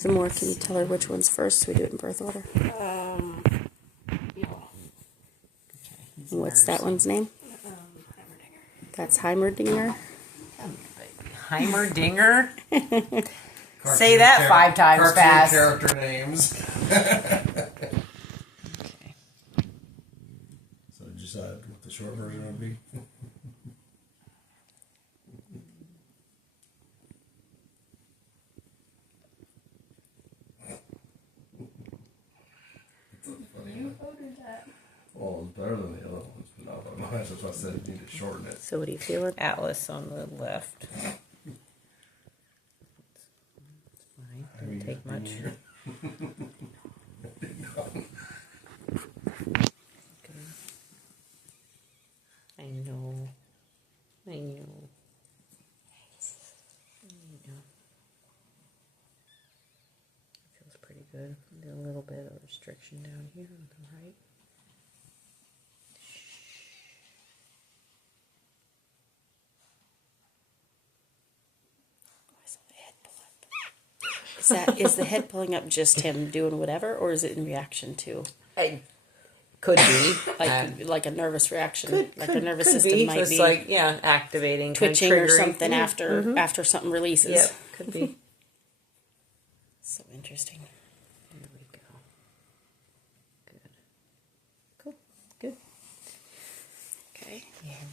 Some more. Can you tell her which one's first? So we do it in birth order. Yeah. And what's that one's name? Heimerdinger. That's Heimerdinger. Heimerdinger? Say that 5 times fast. Character names. Okay. So decide what the short version would be. You voted that. Well, it's better than the other ones, but not by much. That's why I said you need to shorten it. So what do you feel? Atlas on the left. Didn't take much. Okay. I know. I know. Feels pretty good. Do a little bit of restriction down here on the right. Is the head pulling up just him doing whatever, or is it in reaction to Could be. like a nervous reaction? Could a nervous could system be. might It's be like, yeah, activating, twitching kind or of triggering. something after something releases. Yep, could be. So interesting. There we go. Good. Cool. Good. Okay. Yeah.